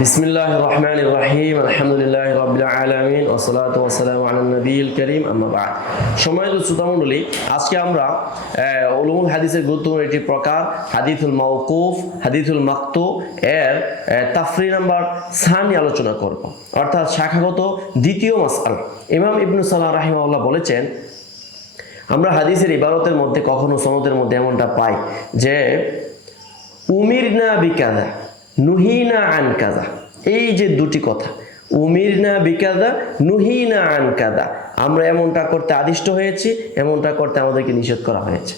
বিসমিল্লাহ রহমান রাহিম আলহামদুলিল্লাহ রবিল আলমিন ওসলাত ওসালাম আলনবীল করিম আম্মাবাদ সময় শ্রোতামণ্ডলী আজকে আমরা উলুমুল হাদিসের গুরুত্বপূর্ণ একটি প্রকার হাদিথুল মৌকুফ হাদিথুল মাক্তু, এর তাফরি নাম্বার সানি আলোচনা করব। অর্থাৎ শাখাগত দ্বিতীয় মাসাল ইমাম ইবনু সাল্লাহ রাহিমাউল্লাহ বলেছেন, আমরা হাদিসের ইবারতের মধ্যে, কখনো সনদের মধ্যে এমনটা পাই যে উমির না বিকাদা নুহিনা আন কাদা এই যে দুটি কথা উমির না বিকাদা নুহিনা আন কাদা আমরা এমনটা করতে আদিষ্ট হয়েছি, এমনটা করতে আমাদেরকে নিষেধ করা হয়েছে।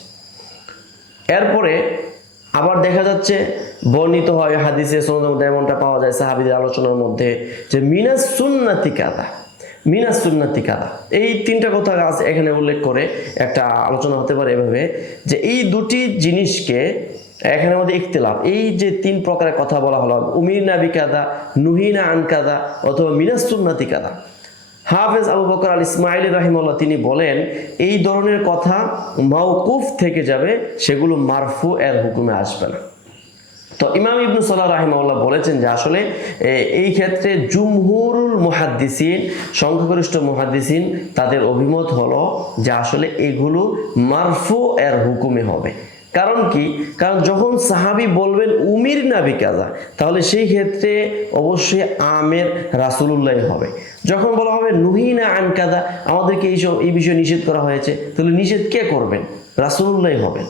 এরপরে আবার দেখা যাচ্ছে, বর্ণিত হয় হাদিসে সনদের মধ্যে এমনটা পাওয়া যায় সাহাবিদের আলোচনার মধ্যে যে মিনাস সুন্নাতি কাদা মিনাস সুন্নাতি কাদা এই তিনটা কথা আজ এখানে উল্লেখ করে একটা আলোচনা হতে পারে এভাবে যে এই দুটি জিনিসকে এখানে মধ্যে ইখতিলাফ। এই যে তিন প্রকারের কথা বলা হলো উমির নাবি কাদা নুহিনা আন কাদা অথবা মিনাস সুন্নাতি কাদা। হাফেজ আবু বকর আল ইসমাইল রাহিমাল্লাহ তিনি বলেন, এই ধরনের কথা মাউকুফ থেকে যাবে, সেগুলো মারফু, এর হুকুমে আসবে না। তো ইমাম ইবনু সাল্লাহ রাহিমাউল্লাহ বলেছেন যে আসলে এই ক্ষেত্রে জুমহুরুল মুহাদ্দিসিন, সংখ্যাগরিষ্ঠ মুহাদ্দিসিন, তাদের অভিমত হলো যে আসলে এগুলো মারফু, এর হুকুমে হবে। কারণ কি? কারণ যখন সাহাবি বলবেন, উমির নাবি কাজা তাহলে সেই ক্ষেত্রে অবশ্যই আমের রাসুলুল্লাহ হবে। যখন বলা হবে নুহিনা আন কাদা আমাদেরকে এই সব- এই বিষয়ে নিষেধ করা হয়েছে। তাহলে নিষেধ কে করবেন? রাসুলুল্লাহ হবেন।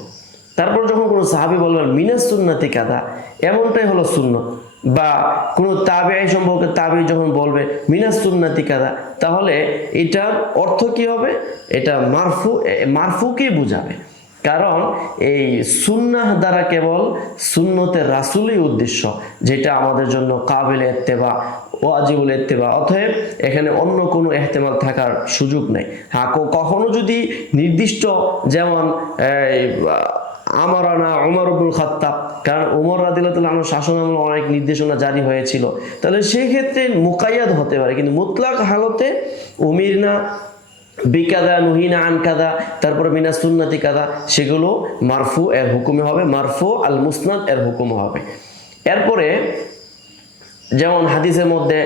তারপর যখন কোনো সাহাবি বলবেন, মিনাস সুন্নাতি কাদা এমনটাই হলো সুন্নত। বা কোনো তাবে সম্পর্কে তাবে যখন বলবে, মিনাস সুন্নাতি কাদা তাহলে এটার অর্থ কি হবে? এটা মারফু মারফুকেই বুঝাবে। কারণ এই সুন্নাহ দ্বারা কেবল সুন্নতের রাসুলই উদ্দেশ্য, যেটা আমাদের জন্য কাবিল এত্তেবা ওয়াজিবুল এত্তেবা অতএব এখানে অন্য কোনো এহতেমাল থাকার সুযোগ নেই। হ্যাঁ কখনো যদি নির্দিষ্ট যেমন আমারানা উমর আব্দুল খাত্তাব, কারণ উমর রাদিল্লাহ আমার শাসন আমলে অনেক নির্দেশনা জারি হয়েছিল, তাহলে সেই ক্ষেত্রে মুকাইয়াদ হতে পারে, কিন্তু মুতলাক হালতে উমির না বিকাদা নুহিনা আন কাদা, তারপর মিনা সুন্নাতি কাদা, সেগুলো মারফু এর হুকুমে হবে, মারফু আল মুসনাদ এর হুকুমে হবে। এরপরে যেমন হাদিসের মধ্যে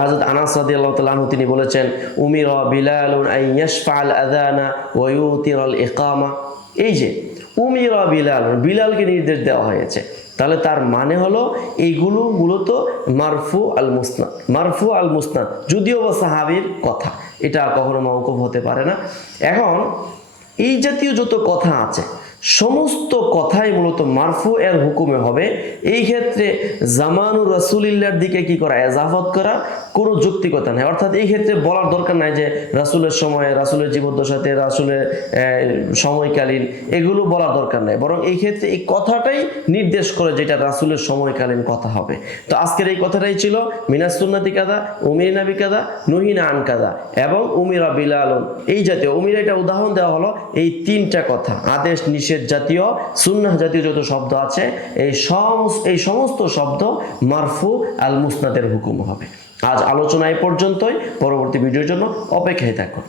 হযরত আনাস রাদিয়াল্লাহু তাআলা তিনি বলেছেন, উমিরা বিলালুন আন ইয়াশফাআল আযানা ওয়া ইউতিরাল ইকামা। এই যে, উমিরা বিলাল বিলালকে নির্দেশ দেওয়া হয়েছে। তাহলে তার মানে হলো এইগুলো মূলত মারফু আল মুসনাদ, মারফু আল মুসনাদ, যদিও বা সাহাবীর কথা। এটা কখনো মৌকুফ হতে পারে না। এখন এই জাতীয় যত কথা আছে সমস্ত কথাই মূলত মারফু এর হুকুমে হবে। এই ক্ষেত্রে জামানুর রাসুলিল্লার দিকে কি করা, এজাফত করা কোনো যুক্তিকতা নেই। অর্থাৎ এই ক্ষেত্রে বলার দরকার নাই যে রাসুলের সময়ে, রাসুলের জীবদ্দশাতে, রাসুলের সময়কালীন এগুলো বলার দরকার নাই। বরং এই ক্ষেত্রে এই কথাটাই নির্দেশ করে যেটা রাসুলের সময়কালীন কথা হবে। তো আজকের এই কথাটাই ছিল মিনাসুন্নাতি কাদা, উমির নাবি কাদা, নুহিনা আন কাদা এবং উমিরা বিলালন। এই জাতীয় উমিরা এটা উদাহরণ দেওয়া হলো এই তিনটা কথা। আদেশ, নিষেধ জাতীয়, সুন্নাহ জাতীয় যত শব্দ আছে, এই এই সমস্ত শব্দ মারফু আল মুসনাদের হুকুম হবে। আজ আলোচনা এই পর্যন্তই। পরবর্তী ভিডিওর জন্য অপেক্ষায় থাকুন।